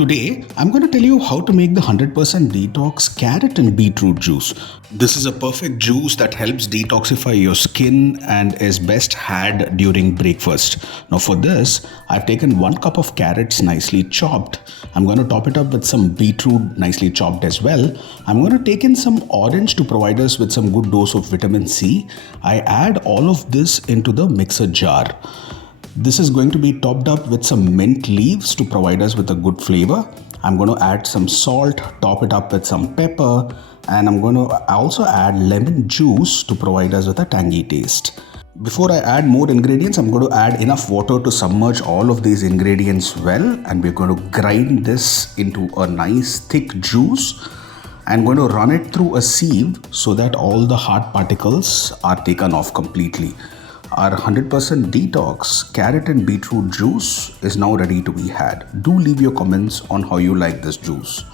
Today, I'm going to tell you how to make the 100% detox carrot and beetroot juice. This is a perfect juice that helps detoxify your skin and is best had during breakfast. Now, for this, I've taken 1 cup of carrots nicely chopped. I'm going to top it up with some beetroot nicely chopped as well. I'm going to take in some orange to provide us with some good dose of vitamin C. I add all of this into the mixer jar. This is going to be topped up with some mint leaves to provide us with a good flavor. I'm going to add some salt, top it up with some pepper, and I'm going to also add lemon juice to provide us with a tangy taste. Before I add more ingredients, I'm going to add enough water to submerge all of these ingredients well, and we're going to grind this into a nice thick juice. I'm going to run it through a sieve so that all the hard particles are taken off completely. Our 100% detox carrot and beetroot juice is now ready to be had. Do leave your comments on how you like this juice.